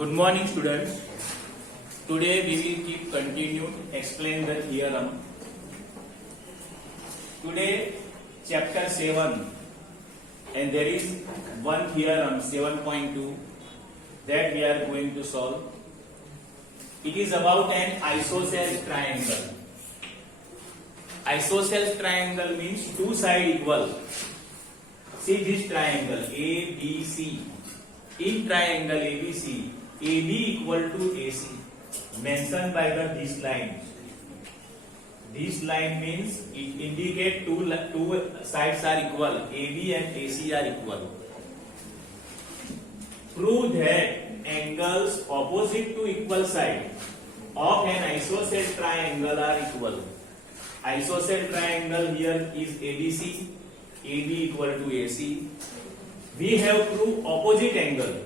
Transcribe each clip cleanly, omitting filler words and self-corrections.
Good morning, students. Today we will keep continue explain the theorem. Today chapter 7 and there is one theorem 7.2 that we are going to solve. It is about an isosceles triangle. Isosceles triangle means two sides equal. See this triangle ABC. In triangle ABC, AB equal to AC, mentioned by this line. This line means it indicates two sides are equal. AB and AC are equal. Prove that angles opposite to equal side of an isosceles triangle are equal. Isosceles triangle here is ABC. AB equal to AC. We have proved opposite angle.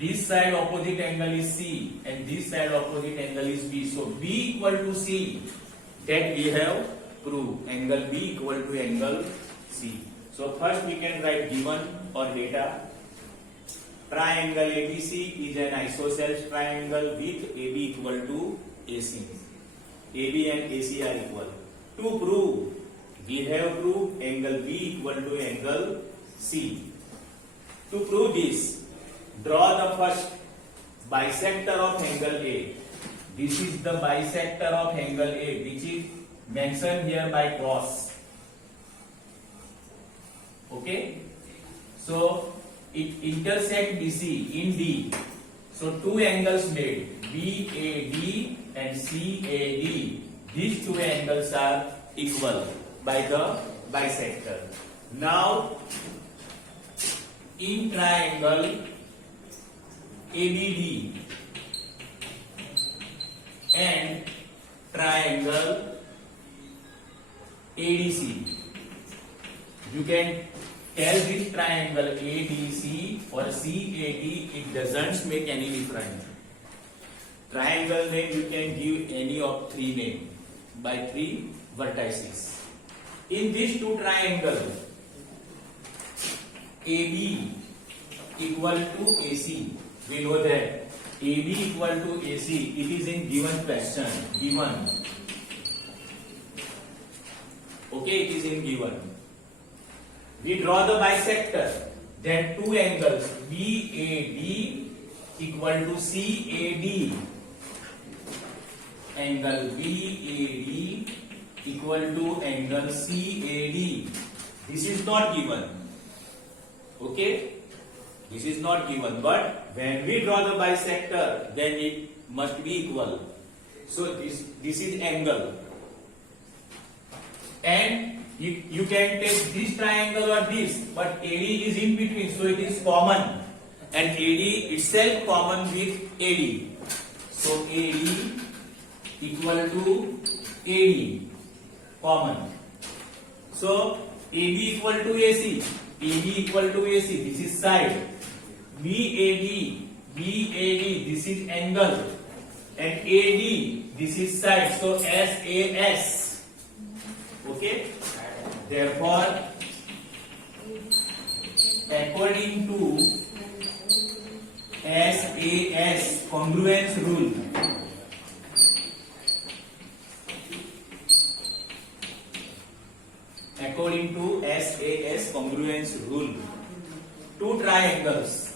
This side opposite angle is C and this side opposite angle is B. So B equal to C, that we have proved. Angle B equal to angle C. So first we can write given or data. Triangle ABC is an isosceles triangle with AB equal to AC. AB and AC are equal. To prove, we have proved angle B equal to angle C. To prove this, draw the first bisector of angle A. This is the bisector of angle A, which is mentioned here by cross. Okay? So it intersects BC in D. So two angles made, BAD and CAD. These two angles are equal by the bisector. Now in triangle ABD and triangle ADC, you can tell this triangle ADC or CAD, it doesn't make any difference. Triangle name you can give any of three names by three vertices. In these two triangles, AB equal to AC, we know that AB equal to AC, it is in given question, given. Okay, it is in given. We draw the bisector, then two angles BAD equal to CAD. Angle BAD equal to angle CAD. This is not given. Okay, this is not given, but when we draw the bisector, then it must be equal. So this is angle, and you can take this triangle or this, but AD is in between, so it is common, and AD itself common with AD. So AD equal to AD, common. So AB equal to AC. AB equal to AC, this is side. BAD, this is angle. And AD, this is side. So SAS. Okay? Therefore, according to SAS congruence rule, according to SAS congruence rule, two triangles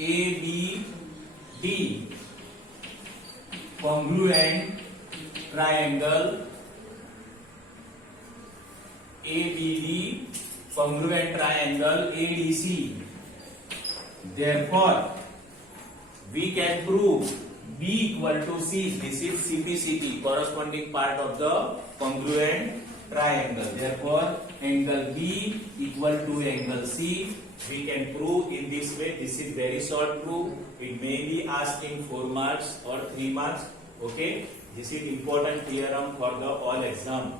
ABD congruent triangle ABD congruent triangle ADC. Therefore, we can prove B equal to C. This is CPCT, corresponding part of the congruent triangle. Therefore, angle B equal to angle C. We can prove in this way. This is very short proof. It may be asking 4 marks or 3 marks. Okay, this is important theorem for the all exam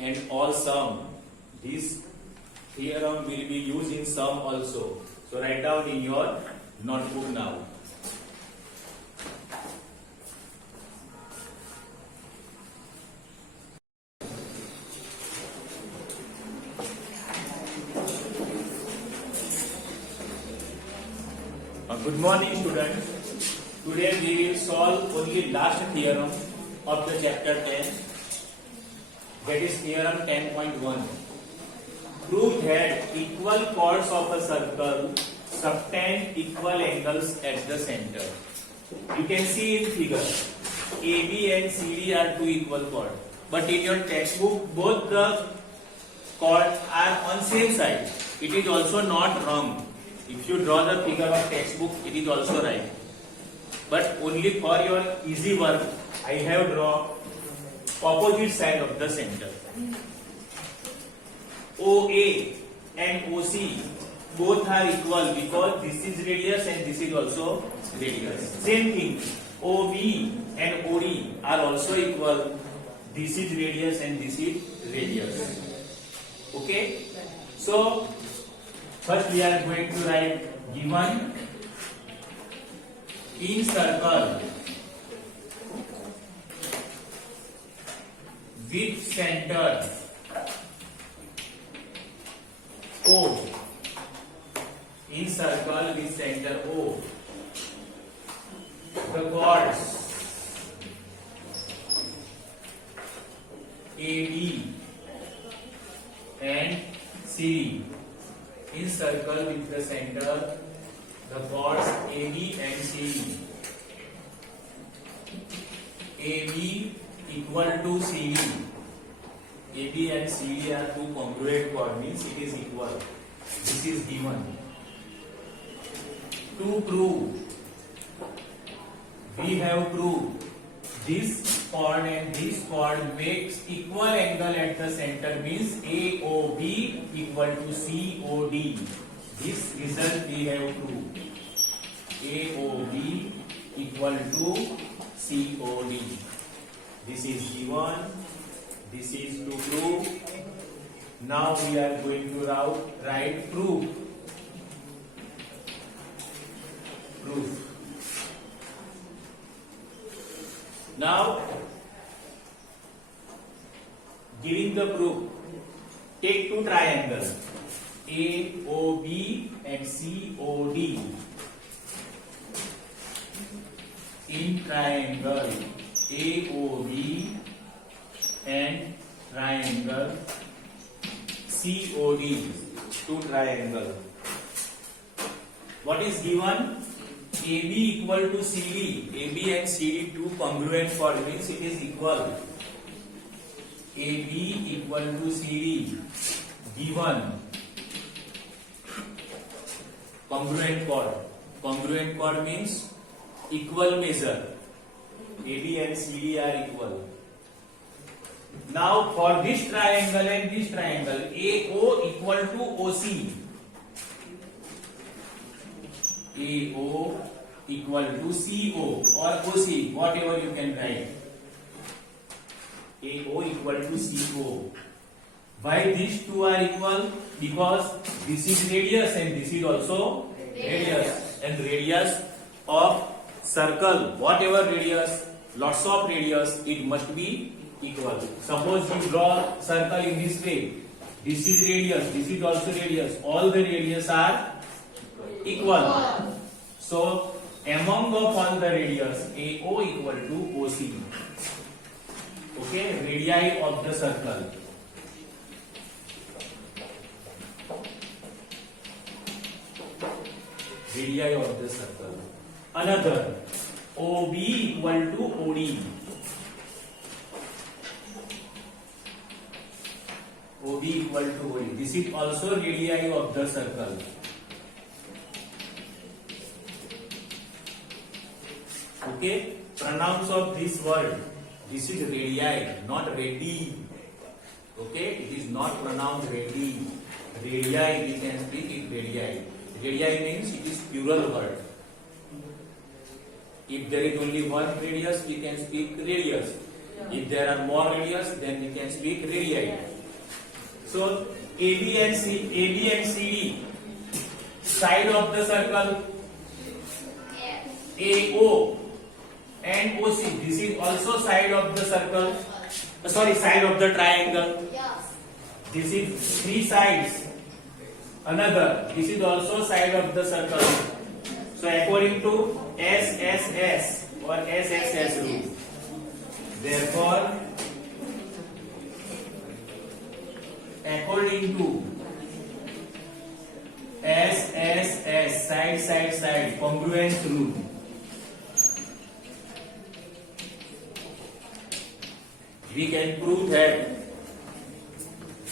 and all sum. This theorem will be used in sum also. So write down in your notebook now. Good morning, students. Today we will solve only last theorem of the chapter 10. That is theorem 10.1. Prove that equal chords of a circle subtend equal angles at the center. You can see in figure AB and CD are two equal chords, but in your textbook both the chords are on same side. It is also not wrong. If you draw the figure of textbook, it is also right. But only for your easy work, I have drawn opposite side of the center. OA and OC both are equal because this is radius and this is also radius. Same thing, OB and OD are also equal. This is radius and this is radius. Okay? So, first we are going to write given in circle with center O. In circle with center O, the chords AB and CD. In circle with the center, the chords AB and CD. AB equal to CD. AB and CD are two congruent chords, means it is equal. This is given. To prove, we have proved this chord and this chord makes equal angle at the center, means AOB equal to COD. This result we have proved. AOB equal to COD. This is given. This is to prove. Now we are going to write proof. Proof. Now, giving the proof, take two triangles AOB and COD. In triangle AOB and triangle COD, two triangle. What is given? AB equal to CD. AB and CD two congruent chord, means it is equal. AB equal to CD. Given. Congruent chord. Congruent chord means equal measure. AB and CD are equal. Now for this triangle and this triangle, AO equal to OC. AO equal to CO or OC, whatever you can write. AO equal to CO. Why these two are equal? Because this is radius and this is also radius. And radius of circle, whatever radius, lots of radius, it must be equal. Suppose you draw circle in this way. This is radius, this is also radius. All the radius are equal. So, among of all the radius, AO equal to OC. Okay, radii of the circle. Radii of the circle. Another, OB equal to OD. OB equal to OD. This is also radii of the circle. Okay, pronouns of this word. This is radii, not radii. Okay, it is not pronounced radii. Radii, we can speak it radii. Radii means it is plural word. If there is only one radius, we can speak radius. If there are more radius, then we can speak radii. So AB and CD, side of the circle, AO and OC. This is also side of the circle. Side of the triangle. This is three sides. Another. This is also side of the circle. So according to SSS or SSS rule, therefore according to SSS side congruence rule, we can prove that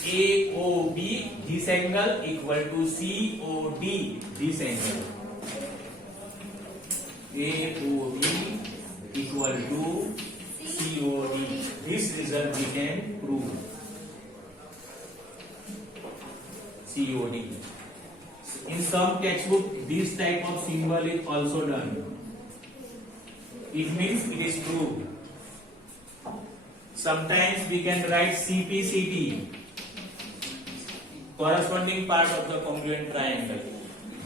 AOB this angle equal to COD this angle. AOB equal to COD. This result we can prove. COD. In some textbook, this type of symbol is also done. It means it is proved. Sometimes we can write CPCT, corresponding part of the congruent triangle.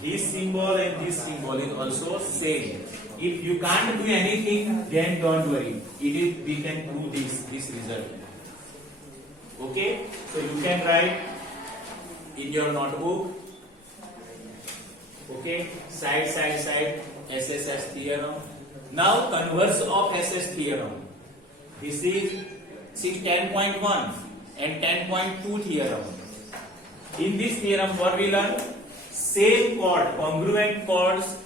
This symbol and this symbol is also same. If you can't do anything, then don't worry. We can prove this result. Okay, so you can write in your notebook. Okay, side SSS theorem. Now converse of SS theorem. This is 10.1 and 10.2 theorem. In this theorem, what we learn? Same chord, congruent chords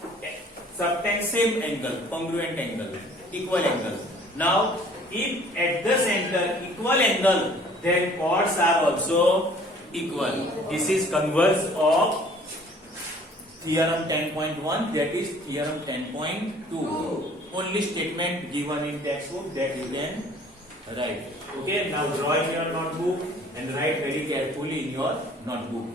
subtend same angle, congruent angle, equal angle. Now, if at the center equal angle, then chords are also equal. This is converse of theorem 10.1, that is theorem 10.2. Only statement given in textbook that you can write. Okay, now draw in your notebook and write very carefully in your notebook.